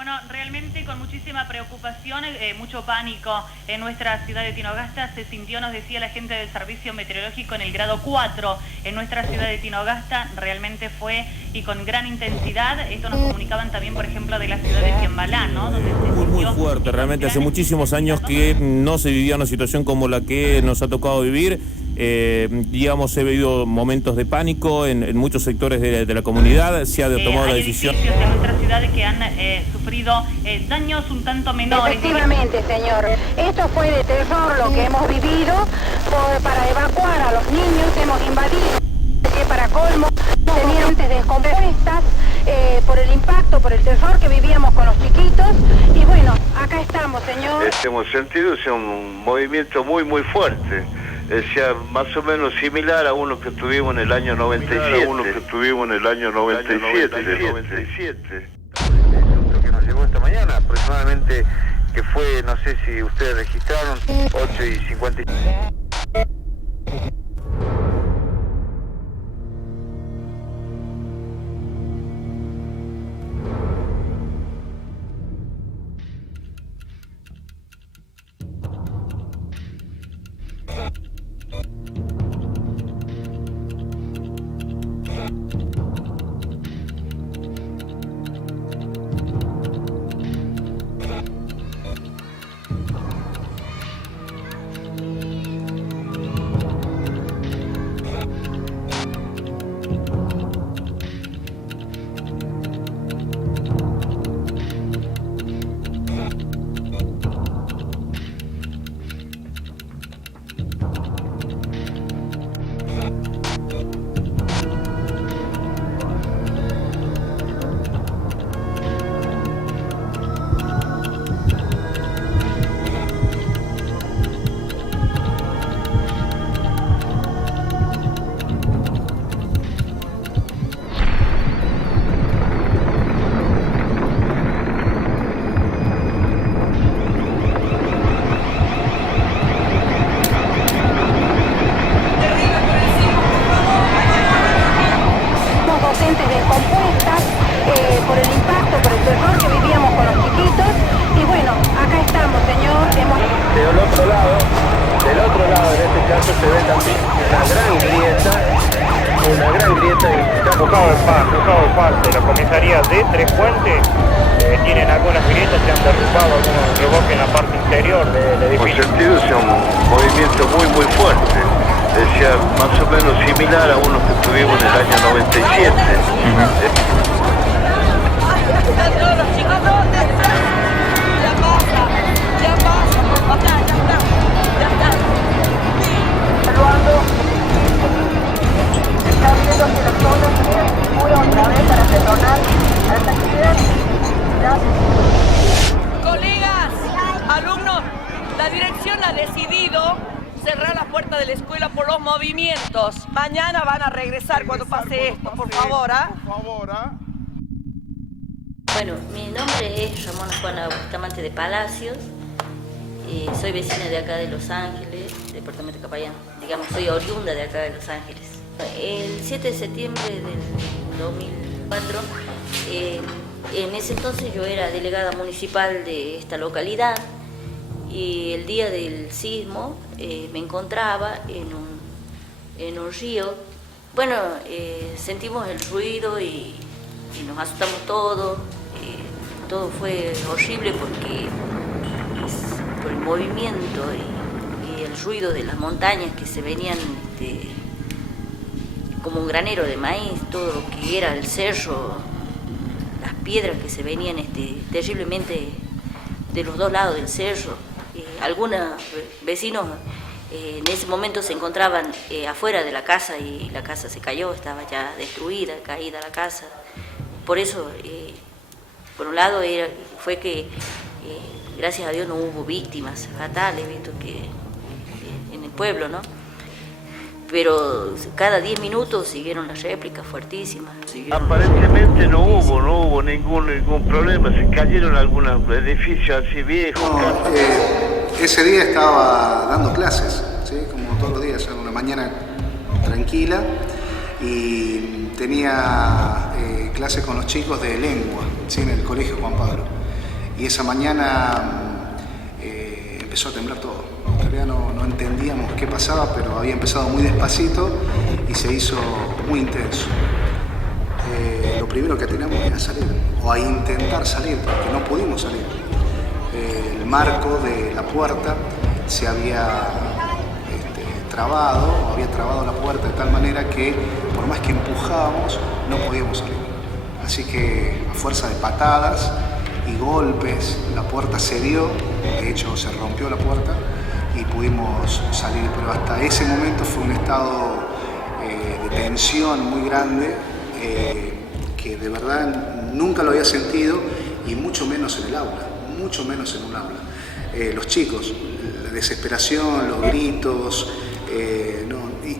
Bueno, realmente con muchísima preocupación, mucho pánico en nuestra ciudad de Tinogasta se sintió, nos decía la gente del Servicio Meteorológico, en el grado 4 en nuestra ciudad de Tinogasta. Realmente fue y con gran intensidad. Esto nos comunicaban también, por ejemplo, de la ciudad de Ciembalá, ¿no? Donde se Muy fuerte, realmente hace muchísimos años que no se vivía una situación como la que nos ha tocado vivir. Digamos, he vivido momentos de pánico en muchos sectores de la comunidad. Se ha tomado la decisión. Hay edificios en nuestra ciudad que han sufrido daños un tanto menores. Efectivamente, señor. Esto fue de terror lo que hemos vivido. Para evacuar a los niños hemos invadido, que para colmo tenían descompuestas por el impacto, por el terror que vivíamos con los chiquitos. Y bueno, acá estamos, señor. Hemos sentido un movimiento muy fuerte. Sea más o menos similar a uno que tuvimos en el año 97. El susto que nos llegó esta mañana, aproximadamente, que fue, no sé si ustedes registraron, 8:50. Por el impacto, por el terror que vivíamos con los chiquitos. Y bueno, acá estamos, señor. Del otro lado, en este caso se ve también una gran grieta que está Juzgado de Paz de la comisaría de Tres Puentes tienen algunas grietas, se han derrumbado algunos revoques en la parte interior del edificio. Hemos sentido un movimiento muy fuerte. Decía más o menos similar a uno que tuvimos en el año 97. Todos los chicos, ¿dónde están? Ya pasa, ya está. Evaluando. Está viendo que la zona se segura otra vez para retornar a esta actividad. Colegas, alumnos, la dirección ha decidido cerrar la puerta de la escuela por los movimientos. Mañana van a regresar cuando pase esto, por favor, ¿ah? Bueno, mi nombre es Ramona Juana Bustamante de Palacios. Soy vecina de acá de Los Ángeles, departamento de Capayán. Digamos, soy oriunda de acá de Los Ángeles. El 7 de septiembre del 2004, en ese entonces yo era delegada municipal de esta localidad y el día del sismo me encontraba en un río. Bueno, sentimos el ruido y nos asustamos todos. Todo fue horrible porque por el movimiento y el ruido de las montañas que se venían como un granero de maíz, todo lo que era el cerro, las piedras que se venían terriblemente de los dos lados del cerro. Algunos vecinos en ese momento se encontraban afuera de la casa y la casa se cayó, estaba ya destruida, caída la casa. Por eso, por un lado, fue que gracias a Dios no hubo víctimas fatales, visto que en el pueblo, ¿no? Pero cada 10 minutos siguieron las réplicas fuertísimas. Aparentemente no hubo ningún problema, se cayeron algunos edificios así viejos. No, ese día estaba dando clases, ¿sí? Como todos los días, era una mañana tranquila y tenía clases con los chicos de lengua, ¿sí? En el colegio Juan Pablo. y esa mañana empezó a temblar todo. En realidad no entendíamos qué pasaba, pero había empezado muy despacito y se hizo muy intenso. Lo primero que teníamos era salir, o a intentar salir, porque no pudimos salir. El marco de la puerta se había había trabado la puerta de tal manera que por más que empujábamos no podíamos salir. Así que a fuerza de patadas y golpes la puerta cedió, de hecho se rompió la puerta y pudimos salir, pero hasta ese momento fue un estado de tensión muy grande que de verdad nunca lo había sentido, y mucho menos en el aula, mucho menos en un aula. Los chicos, la desesperación, los gritos,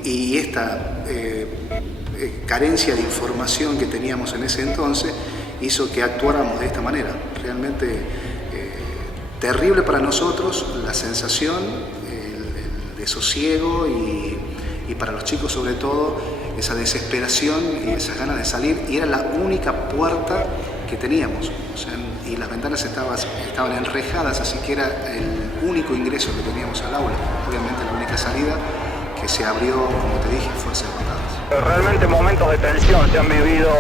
y esta carencia de información que teníamos en ese entonces hizo que actuáramos de esta manera. Realmente terrible para nosotros la sensación, el desosiego, y para los chicos sobre todo esa desesperación y esas ganas de salir, y era la única puerta que teníamos, o sea, y las ventanas estaban enrejadas, así que era el único ingreso que teníamos al aula. Obviamente la única salida que se abrió, como te dije, fue hacer patadas. Realmente momentos de tensión se han vivido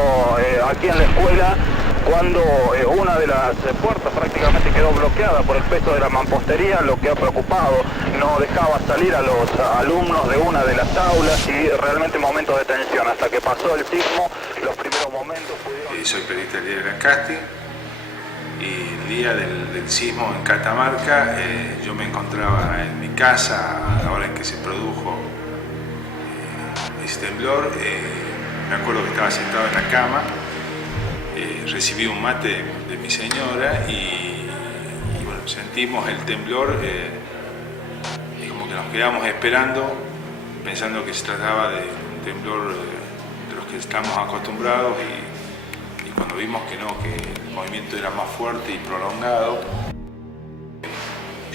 aquí en la escuela, cuando una de las puertas prácticamente quedó bloqueada por el peso de la mampostería, lo que ha preocupado, no dejaba salir a los alumnos de una de las aulas, y realmente momentos de tensión. Hasta que pasó el sismo, los primeros momentos pudieron... Soy periodista del diario Lancasti, y el día del sismo en Catamarca yo me encontraba en mi casa a la hora en que se produjo ese temblor. Me acuerdo que estaba sentado en la cama, recibí un mate de mi señora y bueno, sentimos el temblor y como que nos quedamos esperando, pensando que se trataba de un temblor de los que estamos acostumbrados, y cuando vimos que no, que el movimiento era más fuerte y prolongado,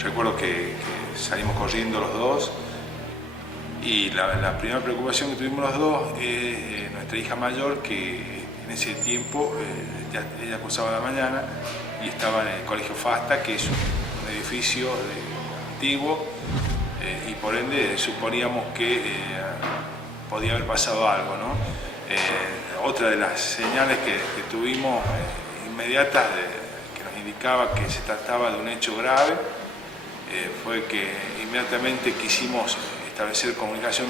recuerdo que salimos corriendo los dos, y la primera preocupación que tuvimos los dos es nuestra hija mayor, que en ese tiempo ella cursaba la mañana y estaba en el colegio Fasta, que es un edificio antiguo, y por ende suponíamos que podía haber pasado algo, ¿no? Otra de las señales que tuvimos inmediatas que nos indicaba que se trataba de un hecho grave fue que inmediatamente quisimos establecer comunicación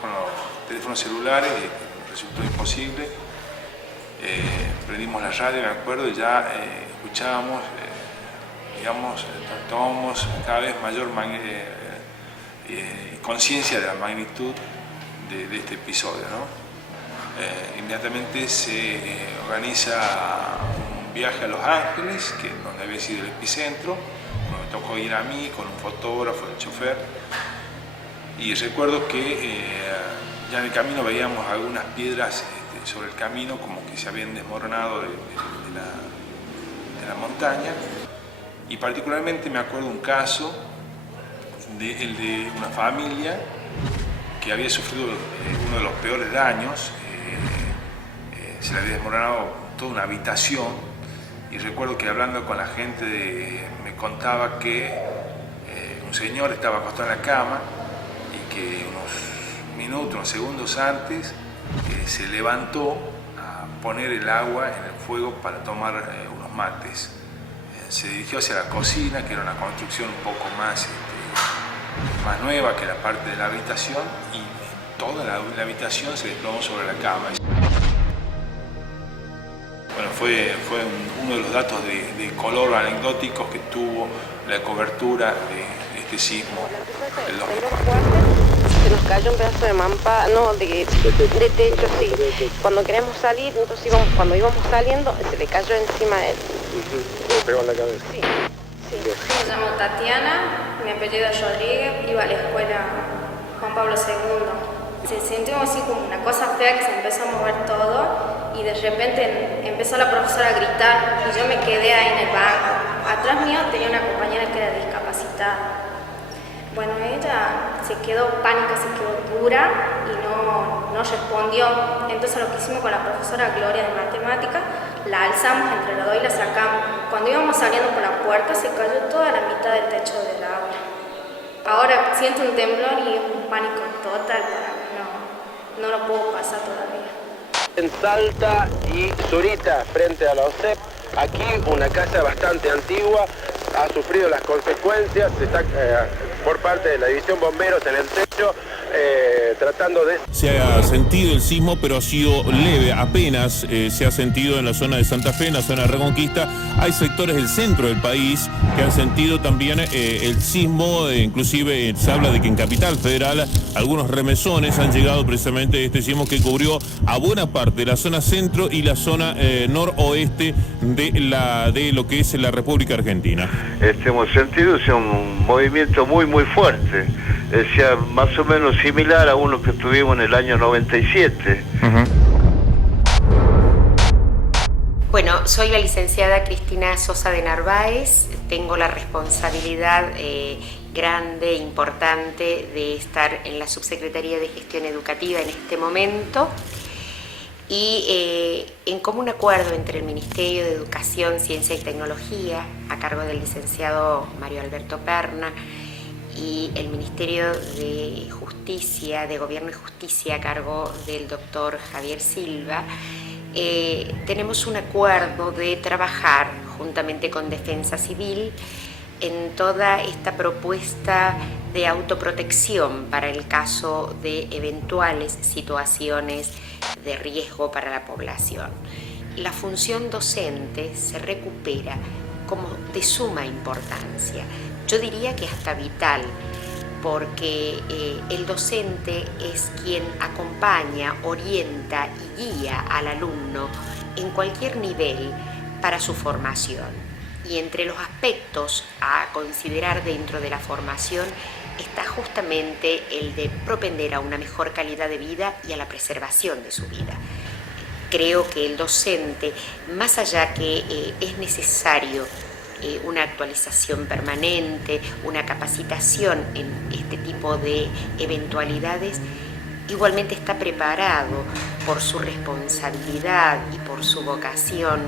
con los teléfonos celulares, y resultó imposible. Prendimos la radio, me acuerdo, y ya escuchábamos, digamos, tomábamos cada vez mayor conciencia de la magnitud de este episodio, ¿no? Inmediatamente se organiza un viaje a Los Ángeles, que es donde había sido el epicentro. Me tocó ir a mí con un fotógrafo, el chofer, y recuerdo que ya en el camino veíamos algunas piedras sobre el camino, como que se habían desmoronado de la montaña, y particularmente me acuerdo un caso el de una familia que había sufrido uno de los peores daños. Se le había desmoronado toda una habitación, y recuerdo que hablando con la gente me contaba que un señor estaba acostado en la cama y que unos segundos antes se levantó a poner el agua en el fuego para tomar unos mates. Se dirigió hacia la cocina, que era una construcción un poco más nueva que la parte de la habitación, y toda la habitación se desplomó sobre la cama. Bueno, fue uno de los datos de color anecdóticos que tuvo la cobertura de este sismo del 2004. Se nos cayó un pedazo de mampa, no, de techo, sí. Cuando queremos salir, entonces cuando íbamos saliendo, se le cayó encima de él. ¿Le pegó en la cabeza? Sí. Me llamo Tatiana, mi apellido es Rodríguez, iba a la escuela Juan Pablo II. Se sintió así como una cosa fea, que se empezó a mover todo, y de repente empezó la profesora a gritar y yo me quedé ahí en el banco. Atrás mío tenía una compañera que era discapacitada. Bueno, ella se quedó pánica, se quedó dura y no respondió. Entonces lo que hicimos con la profesora Gloria de matemática, La alzamos entre los dos y la sacamos. Cuando íbamos saliendo por la puerta se cayó toda la mitad del techo del aula. Ahora siento un temblor y es un pánico total para mí. No lo puedo pasar todavía. En Salta y Zurita, frente a la OSEP, aquí una casa bastante antigua ha sufrido las consecuencias, está por parte de la División Bomberos en el techo, tratando de... Se ha sentido el sismo, pero ha sido leve, apenas se ha sentido en la zona de Santa Fe, en la zona de Reconquista. Hay sectores del centro del país que han sentido también el sismo, inclusive se habla de que en Capital Federal algunos remesones han llegado precisamente de este sismo que cubrió a buena parte de la zona centro y la zona noroeste de lo que es la República Argentina. Hemos sentido un movimiento muy fuerte, sea más o menos similar a uno que tuvimos en el año 97. Bueno, soy la licenciada Cristina Sosa de Narváez, tengo la responsabilidad grande, importante de estar en la Subsecretaría de Gestión Educativa en este momento y en común acuerdo entre el Ministerio de Educación, Ciencia y Tecnología, a cargo del licenciado Mario Alberto Perna, y el Ministerio de Justicia, de Gobierno y Justicia, a cargo del doctor Javier Silva, tenemos un acuerdo de trabajar juntamente con Defensa Civil en toda esta propuesta de autoprotección para el caso de eventuales situaciones de riesgo para la población. La función docente se recupera como de suma importancia, yo diría que hasta vital, porque el docente es quien acompaña, orienta y guía al alumno en cualquier nivel para su formación. Y entre los aspectos a considerar dentro de la formación está justamente el de propender a una mejor calidad de vida y a la preservación de su vida. Creo que el docente, más allá que es necesario una actualización permanente, una capacitación en este tipo de eventualidades, igualmente está preparado por su responsabilidad y por su vocación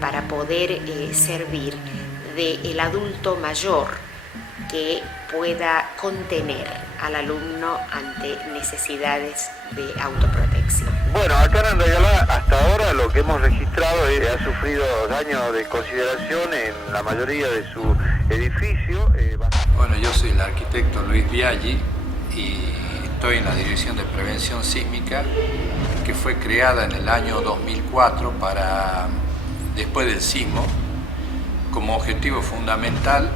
para poder servir del adulto mayor que pueda contener al alumno ante necesidades de autoprotección. Bueno, acá en Regalá hasta ahora lo que hemos registrado es que ha sufrido daños de consideración en la mayoría de su edificio. Bueno, yo soy el arquitecto Luis Biaggi y estoy en la Dirección de Prevención Sísmica, que fue creada en el año 2004 para, después del sismo, como objetivo fundamental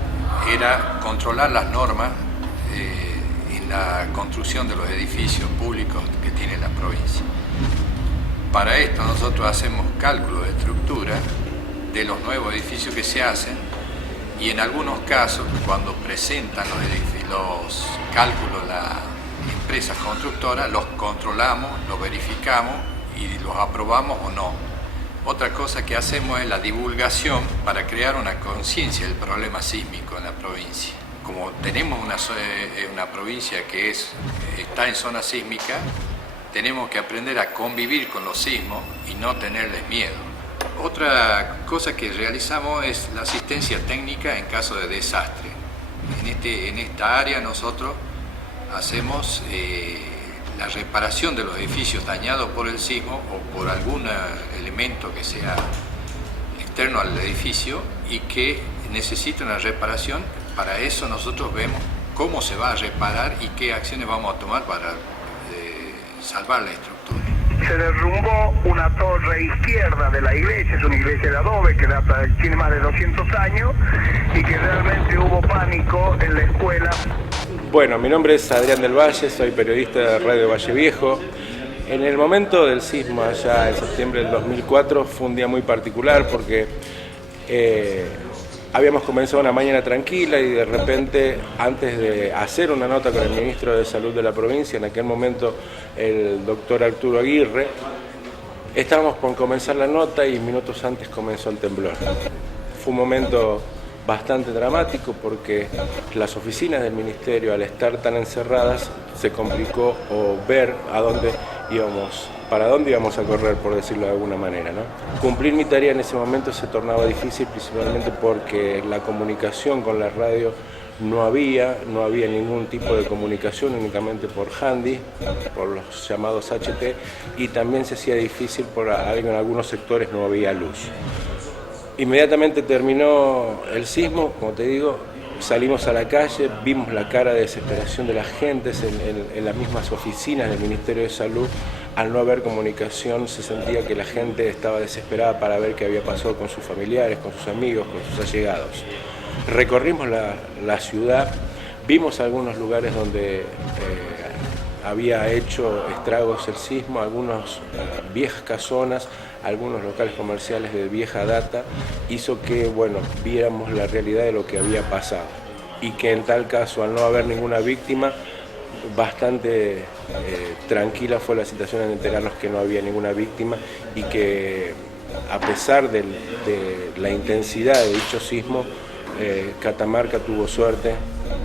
era controlar las normas en la construcción de los edificios públicos que tiene la provincia. Para esto nosotros hacemos cálculos de estructura de los nuevos edificios que se hacen y en algunos casos, cuando presentan los cálculos las empresas constructoras, los controlamos, los verificamos y los aprobamos o no. Otra cosa que hacemos es la divulgación para crear una conciencia del problema sísmico en la provincia. Como tenemos una provincia que está en zona sísmica, tenemos que aprender a convivir con los sismos y no tenerles miedo. Otra cosa que realizamos es la asistencia técnica en caso de desastre. En esta área nosotros hacemos la reparación de los edificios dañados por el sismo o por algún elemento que sea externo al edificio y que necesita una reparación. Para eso nosotros vemos cómo se va a reparar y qué acciones vamos a tomar para salvar la estructura. Se derrumbó una torre izquierda de la iglesia, es una iglesia de adobe que tiene más de 200 años y que realmente hubo pánico en la escuela. Bueno, mi nombre es Adrián del Valle, soy periodista de Radio Valle Viejo. En el momento del sismo, allá en septiembre del 2004, fue un día muy particular porque habíamos comenzado una mañana tranquila y de repente, antes de hacer una nota con el ministro de Salud de la provincia, en aquel momento el doctor Arturo Aguirre, estábamos por comenzar la nota y minutos antes comenzó el temblor. Fue un momento bastante dramático porque las oficinas del ministerio, al estar tan encerradas, se complicó ver a dónde íbamos para dónde íbamos a correr, por decirlo de alguna manera, ¿no? Cumplir mi tarea en ese momento se tornaba difícil, principalmente porque la comunicación con la radio no había ningún tipo de comunicación, únicamente por handy, por los llamados HT, y también se hacía difícil porque en algunos sectores no había luz. Inmediatamente terminó el sismo, como te digo, salimos a la calle, vimos la cara de desesperación de las gentes en las mismas oficinas del Ministerio de Salud. Al no haber comunicación se sentía que la gente estaba desesperada para ver qué había pasado con sus familiares, con sus amigos, con sus allegados. Recorrimos la ciudad, vimos algunos lugares donde había hecho estragos el sismo, algunas viejas casonas, algunos locales comerciales de vieja data, hizo que, bueno, viéramos la realidad de lo que había pasado y que en tal caso, al no haber ninguna víctima, bastante tranquila fue la situación en enterarnos que no había ninguna víctima y que a pesar de la intensidad de dicho sismo, Catamarca tuvo suerte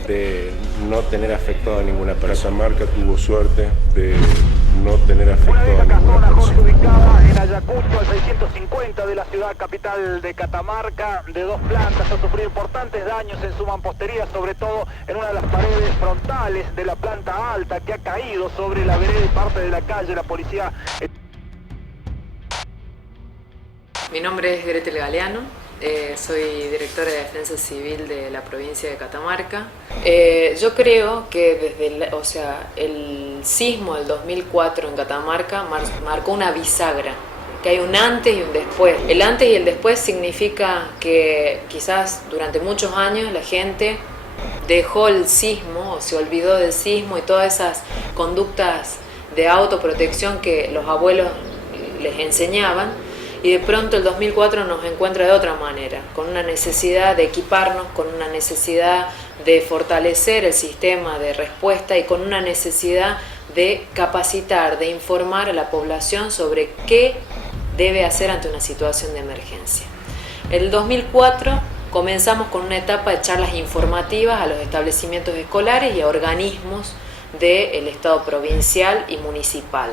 de no tener afectado a ninguna persona. Catamarca tuvo suerte de no tener afectado a ninguna persona. Ubicada en Ayacucho, al 650 de la ciudad capital de Catamarca, de 2 plantas, ha sufrido importantes daños en su mampostería, sobre todo en una de las paredes frontales de la planta alta, que ha caído sobre la vereda y parte de la calle. La policía... Mi nombre es Gretel Galeano. Soy directora de Defensa Civil de la provincia de Catamarca. Yo creo que desde el sismo del 2004 en Catamarca marcó una bisagra, que hay un antes y un después. El antes y el después significa que quizás durante muchos años la gente dejó el sismo o se olvidó del sismo y todas esas conductas de autoprotección que los abuelos les enseñaban. Y de pronto el 2004 nos encuentra de otra manera, con una necesidad de equiparnos, con una necesidad de fortalecer el sistema de respuesta y con una necesidad de capacitar, de informar a la población sobre qué debe hacer ante una situación de emergencia. En el 2004 comenzamos con una etapa de charlas informativas a los establecimientos escolares y a organismos del Estado provincial y municipal.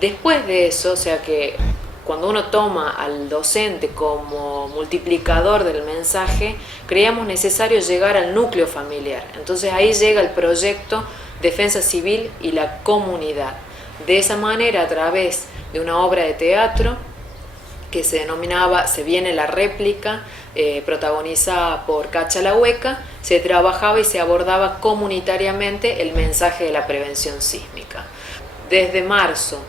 Después de eso, o sea que cuando uno toma al docente como multiplicador del mensaje, creíamos necesario llegar al núcleo familiar. Entonces ahí llega el proyecto Defensa Civil y la Comunidad. De esa manera, a través de una obra de teatro que se denominaba Se viene la réplica, protagonizada por Cacha la Hueca, se trabajaba y se abordaba comunitariamente el mensaje de la prevención sísmica. Desde marzo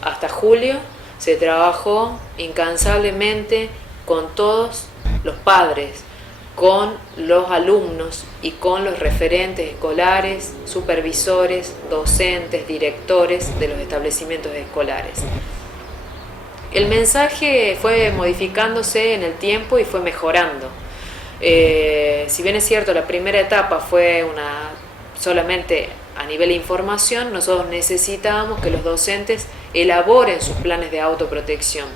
hasta julio, se trabajó incansablemente con todos los padres, con los alumnos y con los referentes escolares, supervisores, docentes, directores de los establecimientos escolares. El mensaje fue modificándose en el tiempo y fue mejorando. Si bien es cierto, la primera etapa fue solamente a nivel de información, nosotros necesitábamos que los docentes elaboren sus planes de autoprotección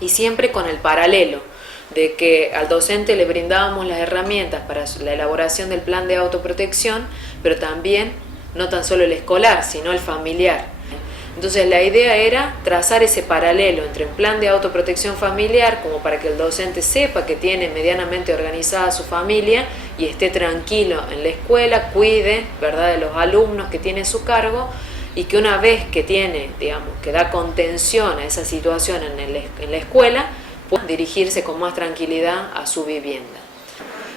y siempre con el paralelo de que al docente le brindábamos las herramientas para la elaboración del plan de autoprotección, pero también no tan solo el escolar, sino el familiar. Entonces la idea era trazar ese paralelo entre el plan de autoprotección familiar, como para que el docente sepa que tiene medianamente organizada su familia y esté tranquilo en la escuela, cuide, ¿verdad?, de los alumnos que tiene a su cargo, y que una vez que tiene, que da contención a esa situación en la escuela, pueda dirigirse con más tranquilidad a su vivienda.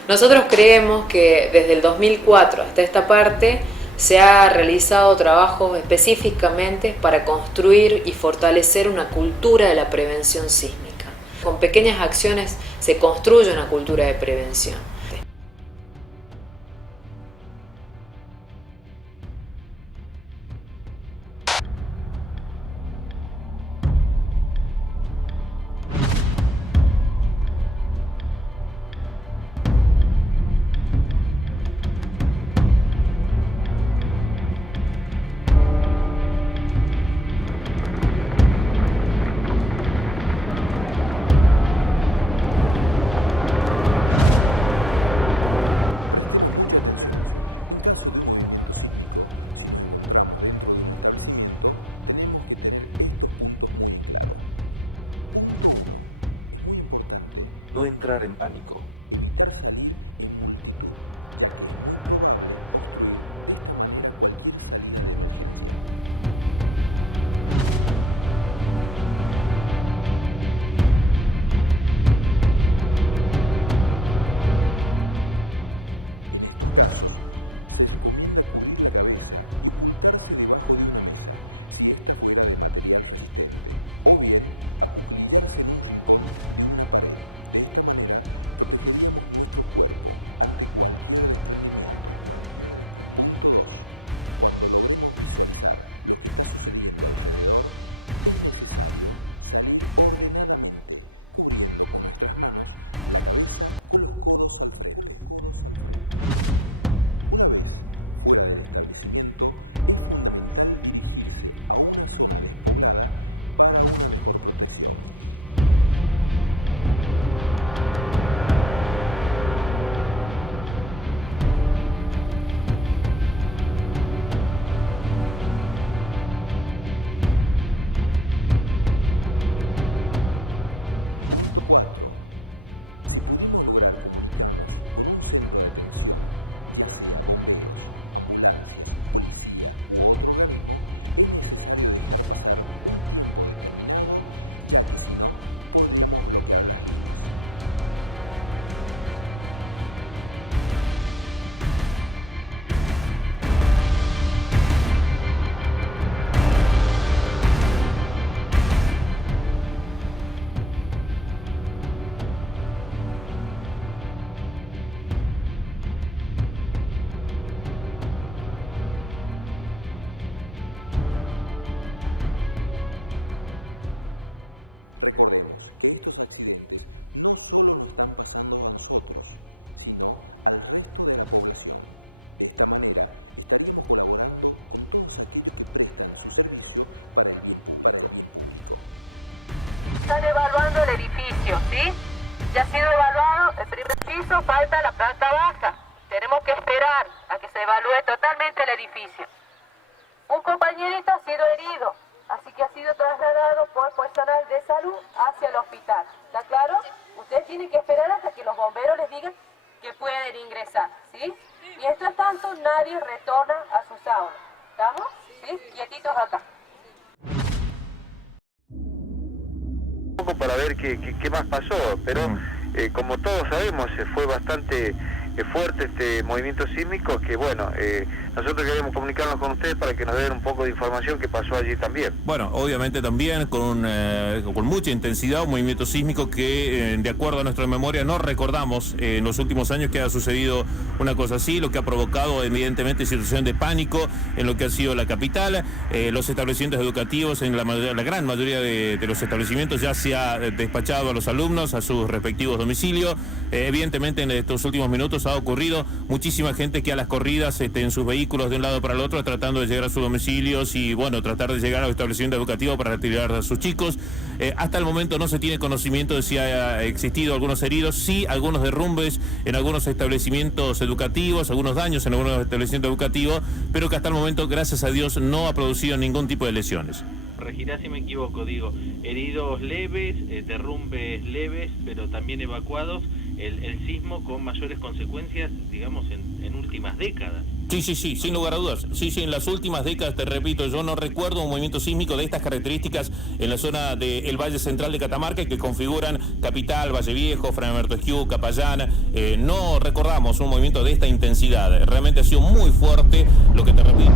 Nosotros creemos que desde el 2004 hasta esta parte se ha realizado trabajos específicamente para construir y fortalecer una cultura de la prevención sísmica. Con pequeñas acciones se construye una cultura de prevención. no entrar en pánico. Están evaluando el edificio, ¿sí? Ya ha sido evaluado el primer piso, falta la planta baja. Tenemos que esperar a que se evalúe totalmente el edificio. Un compañerito ha sido herido, así que ha sido trasladado por personal de salud hacia el hospital. ¿Está claro? Ustedes tienen que esperar hasta que los bomberos les digan que pueden ingresar, ¿sí? Mientras tanto, nadie retorna a sus aulas. ¿Estamos? ¿Sí? Quietitos acá. Para ver qué más pasó, pero como todos sabemos fue bastante fuerte este movimiento sísmico que bueno, nosotros queremos comunicarnos con ustedes para que nos den un poco de información que pasó allí también. Bueno, obviamente también con mucha intensidad, un movimiento sísmico que de acuerdo a nuestra memoria no recordamos en los últimos años que ha sucedido una cosa así, lo que ha provocado evidentemente situación de pánico en lo que ha sido la capital. Los establecimientos educativos, en la gran mayoría de los establecimientos ya se ha despachado a los alumnos a sus respectivos domicilios. Evidentemente en estos últimos minutos ha ocurrido muchísima gente que a las corridas en sus vehículos de un lado para el otro tratando de llegar a sus domicilios y bueno, tratar de llegar al establecimiento educativo para retirar a sus chicos. Hasta el momento no se tiene conocimiento de si ha existido algunos heridos, sí algunos derrumbes en algunos establecimientos educativos, algunos daños en algunos establecimientos educativos, pero que hasta el momento, gracias a Dios, no ha producido ningún tipo de lesiones. Corregirá si me equivoco, digo, heridos leves, derrumbes leves, pero también evacuados, el sismo con mayores consecuencias, digamos, en últimas décadas. Sí, sin lugar a dudas. Sí, en las últimas décadas, te repito, yo no recuerdo un movimiento sísmico de estas características en la zona del Valle Central de Catamarca que configuran Capital, Valle Viejo, Fray Alberto Esquiú, Capayán. No recordamos un movimiento de esta intensidad. Realmente ha sido muy fuerte, lo que te repito.